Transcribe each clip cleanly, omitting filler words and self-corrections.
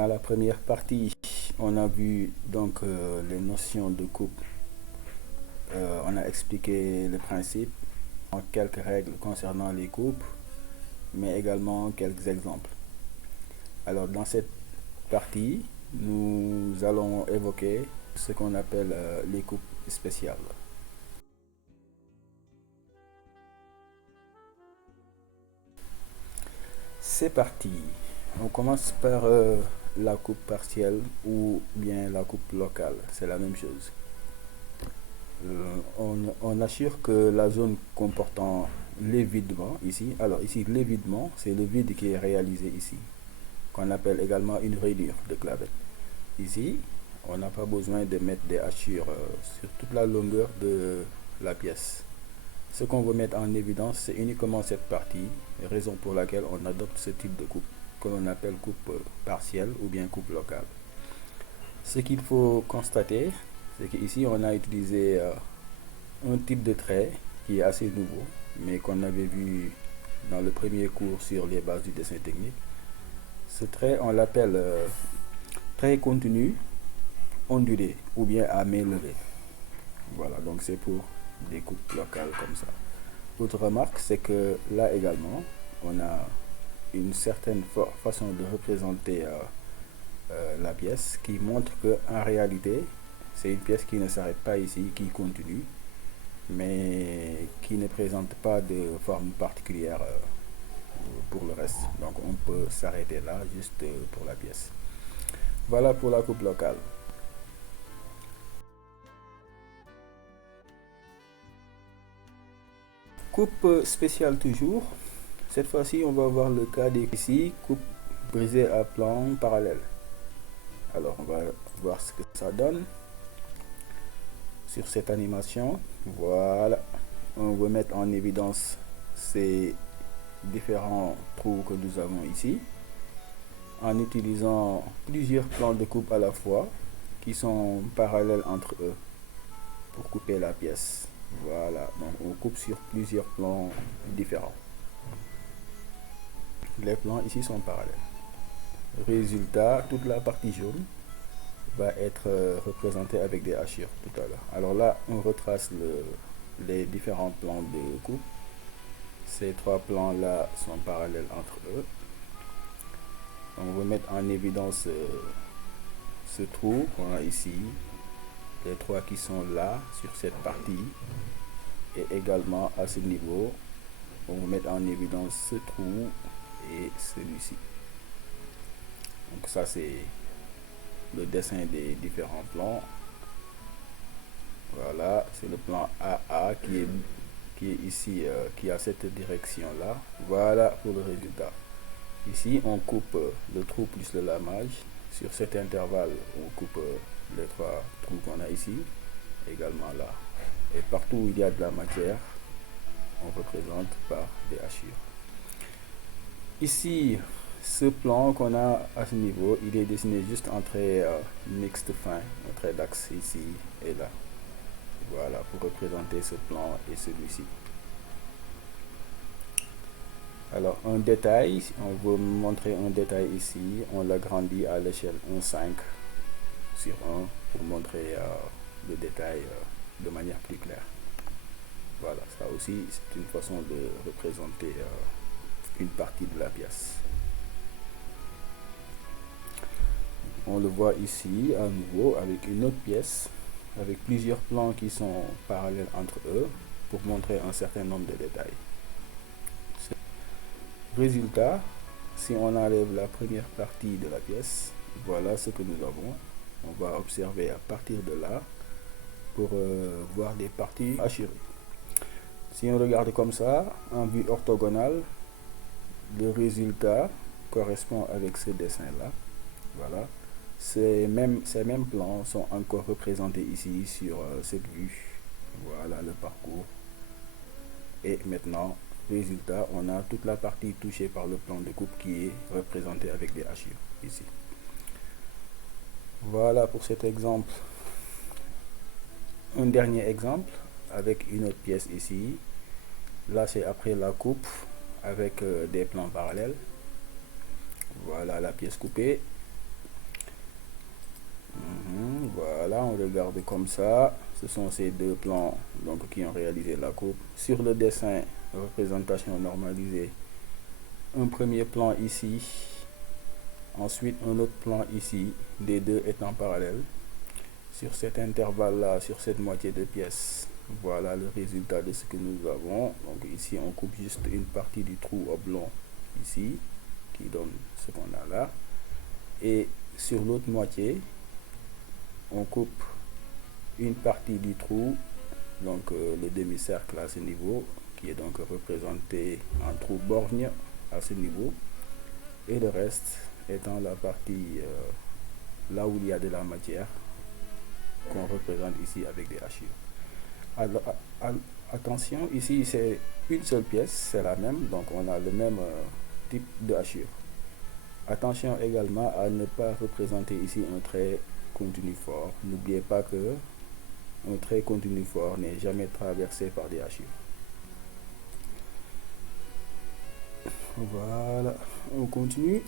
Dans la première partie, on a vu donc les notions de coupe. On a expliqué le principe, quelques règles concernant les coupes, mais également quelques exemples. Alors dans cette partie, nous allons évoquer ce qu'on appelle les coupes spéciales. C'est parti. On commence par la coupe partielle ou bien la coupe locale. C'est la même chose. On assure que la zone comportant l'évidement ici, alors ici l'évidement, c'est le vide qui est réalisé ici, qu'on appelle également une rainure de clavette. Ici, on n'a pas besoin de mettre des hachures sur toute la longueur de la pièce. Ce qu'on veut mettre en évidence, c'est uniquement cette partie, raison pour laquelle on adopte ce type de coupe, que l'on appelle coupe partielle ou bien coupe locale. Ce qu'il faut constater, c'est qu'ici on a utilisé un type de trait qui est assez nouveau, mais qu'on avait vu dans le premier cours sur les bases du dessin technique. Ce trait, on l'appelle trait continu ondulé ou bien à main levée. Voilà, donc c'est pour des coupes locales comme ça. Autre remarque, c'est que là également, on a une certaine façon de représenter la pièce qui montre que en réalité, c'est une pièce qui ne s'arrête pas ici, qui continue, mais qui ne présente pas de forme particulière pour le reste. Donc on peut s'arrêter là juste pour la pièce. Voilà pour la coupe locale. Coupe spéciale toujours. Cette fois-ci, on va voir le cas des ici, coupe brisée à plan parallèle. Alors, on va voir ce que ça donne sur cette animation. Voilà. On va mettre en évidence ces différents trous que nous avons ici en utilisant plusieurs plans de coupe à la fois qui sont parallèles entre eux pour couper la pièce. Voilà, donc on coupe sur plusieurs plans différents. Les plans ici sont parallèles. Résultat, toute la partie jaune va être représentée avec des hachures tout à l'heure. Alors là, on retrace les différents plans de coupe. Ces trois plans-là sont parallèles entre eux. On va mettre en évidence ce trou qu'on a ici, les trois qui sont là sur cette partie, et également à ce niveau, on va mettre en évidence ce trou et celui-ci. Donc ça c'est le dessin des différents plans. Voilà, c'est le plan AA qui est ici, qui a cette direction là. Voilà pour le résultat. Ici on coupe le trou plus le lamage. Sur cet intervalle on coupe les trois trous qu'on a ici, également là. Et partout où il y a de la matière, on représente par des hachures. Ici, ce plan qu'on a à ce niveau, il est dessiné juste en trait mixte fin, un trait d'axe ici et là. Voilà, pour représenter ce plan et celui-ci. Alors, un détail, on veut montrer un détail ici, on l'agrandit à l'échelle 1,5 sur 1 pour montrer le détail de manière plus claire. Voilà, ça aussi, c'est une façon de représenter une partie de la pièce. On le voit ici à nouveau avec une autre pièce, avec plusieurs plans qui sont parallèles entre eux pour montrer un certain nombre de détails. Résultat, si on enlève la première partie de la pièce, voilà ce que nous avons. On va observer à partir de là pour voir des parties hachurées. Si on regarde comme ça, en vue orthogonale, le résultat correspond avec ce dessin-là. Voilà. Ces mêmes plans sont encore représentés ici sur cette vue. Voilà le parcours. Et maintenant, résultat, on a toute la partie touchée par le plan de coupe qui est représentée avec des hachures ici. Voilà pour cet exemple. Un dernier exemple avec une autre pièce ici. Là, c'est après la coupe avec des plans parallèles. Voilà la pièce coupée. Voilà, on regarde comme ça. Ce sont ces deux plans donc, qui ont réalisé la coupe. Sur le dessin, représentation normalisée, un premier plan ici, ensuite un autre plan ici, les deux étant parallèles. Sur cet intervalle-là, sur cette moitié de pièce, voilà le résultat de ce que nous avons. Donc ici, on coupe juste une partie du trou oblong ici, qui donne ce qu'on a là. Et sur l'autre moitié, on coupe une partie du trou, donc le demi-cercle à ce niveau, qui est donc représenté en trou borgne à ce niveau. Et le reste étant la partie là où il y a de la matière, qu'on représente ici avec des hachures. Alors, attention, ici c'est une seule pièce, c'est la même, donc on a le même type de hachure. Attention également à ne pas représenter ici un trait continu fort. N'oubliez pas que un trait continu fort n'est jamais traversé par des hachures. Voilà, on continue.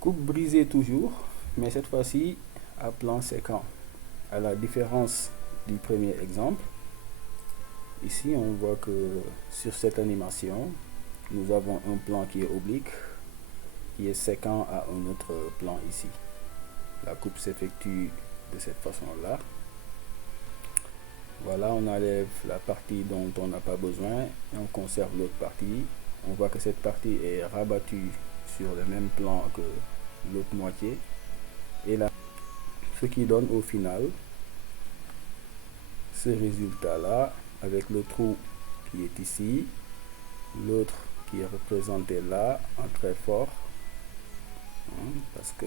Coupe brisée toujours, mais cette fois-ci à plan séquent. À la différence du premier exemple, ici on voit que sur cette animation, nous avons un plan qui est oblique, qui est séquent à un autre plan ici. La coupe s'effectue de cette façon-là. Voilà, on enlève la partie dont on n'a pas besoin et on conserve l'autre partie. On voit que cette partie est rabattue sur le même plan que l'autre moitié. Et là, ce qui donne au final ce résultat-là, avec le trou qui est ici, l'autre qui est représenté là en très fort, parce que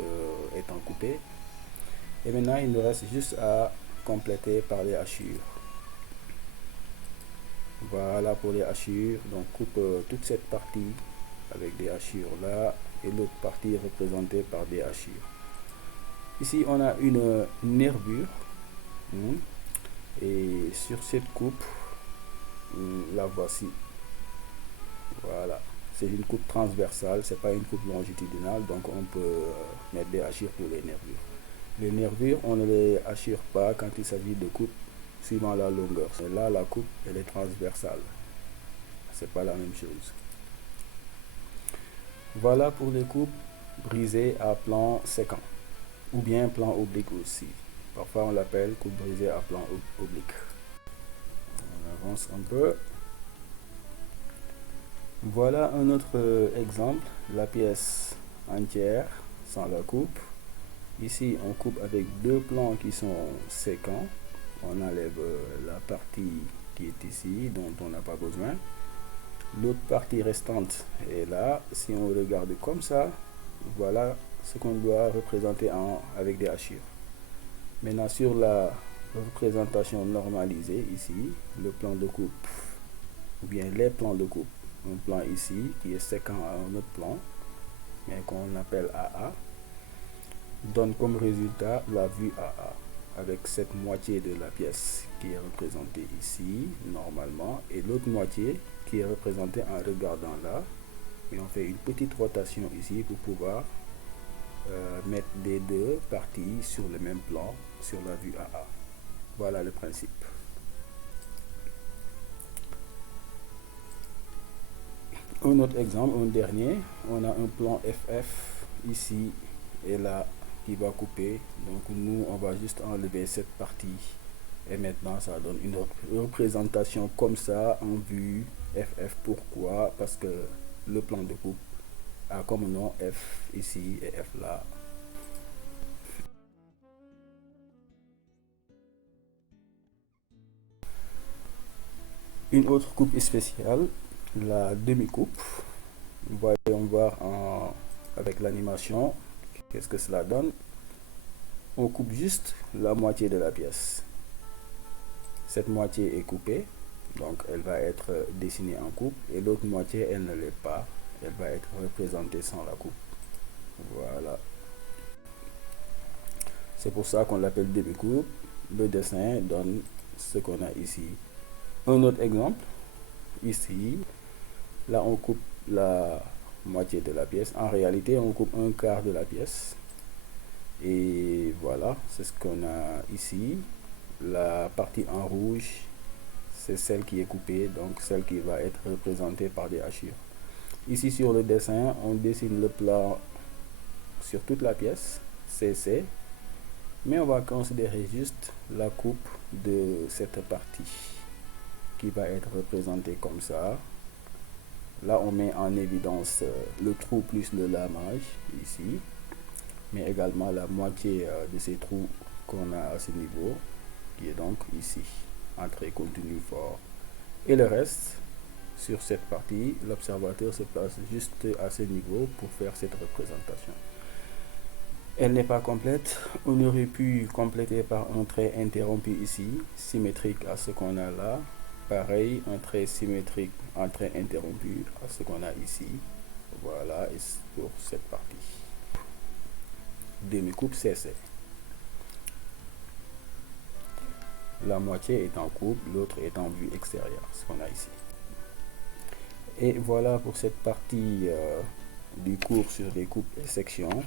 étant coupé. Et maintenant, il nous reste juste à compléter par les hachures. Voilà pour les hachures. Donc coupe toute cette partie avec des hachures là et l'autre partie représentée par des hachures. Ici on a une nervure et sur cette coupe, la voici. Voilà, c'est une coupe transversale, c'est pas une coupe longitudinale, donc on peut mettre des hachures pour les nervures. Les nervures, on ne les hachure pas quand il s'agit de coupe suivant la longueur. Et là, la coupe, elle est transversale. C'est pas la même chose. Voilà pour les coupes brisées à plan séquent ou bien plan oblique aussi. Parfois, on l'appelle coupe brisée à plan oblique. On avance un peu. Voilà un autre exemple, la pièce entière sans la coupe. Ici, on coupe avec deux plans qui sont séquents. On enlève la partie qui est ici, dont on n'a pas besoin. L'autre partie restante est là. Si on regarde comme ça, voilà ce qu'on doit représenter avec des hachures. Maintenant, sur la représentation normalisée, ici, le plan de coupe, ou bien les plans de coupe, un plan ici qui est séquent à un autre plan, mais qu'on appelle AA, donne comme résultat la vue AA avec cette moitié de la pièce qui est représentée ici normalement et l'autre moitié qui est représentée en regardant là, et on fait une petite rotation ici pour pouvoir mettre les deux parties sur le même plan sur la vue AA. Voilà le principe. Un autre exemple, un dernier, on a un plan FF ici et là qui va couper. Donc nous, on va juste enlever cette partie et maintenant ça donne une représentation comme ça en vue FF. Pourquoi? Parce que le plan de coupe a comme nom F ici et F là. Une autre coupe spéciale, la demi-coupe. Voyons voir avec l'animation qu'est-ce que cela donne. On coupe juste la moitié de la pièce. Cette moitié est coupée, donc elle va être dessinée en coupe, et l'autre moitié, elle ne l'est pas. Elle va être représentée sans la coupe. Voilà. C'est pour ça qu'on l'appelle demi-coupe. Le dessin donne ce qu'on a ici. Un autre exemple, ici, là on coupe la moitié de la pièce. En réalité, on coupe un quart de la pièce. Et voilà, c'est ce qu'on a ici. La partie en rouge, c'est celle qui est coupée, donc celle qui va être représentée par des hachures. Ici sur le dessin, on dessine le plan sur toute la pièce, CC, mais on va considérer juste la coupe de cette partie qui va être représentée comme ça. Là, on met en évidence le trou plus le lamage ici, mais également la moitié de ces trous qu'on a à ce niveau, qui est donc ici, entrée, contenu, fort. Et le reste, sur cette partie, l'observateur se place juste à ce niveau pour faire cette représentation. Elle n'est pas complète. On aurait pu compléter par un trait interrompu ici, symétrique à ce qu'on a là. Pareil, un trait symétrique, un trait interrompu à ce qu'on a ici. Voilà, et pour cette partie. Demi-coupe CC. La moitié est en coupe, l'autre est en vue extérieure, ce qu'on a ici. Et voilà pour cette partie du cours sur les coupes et sections.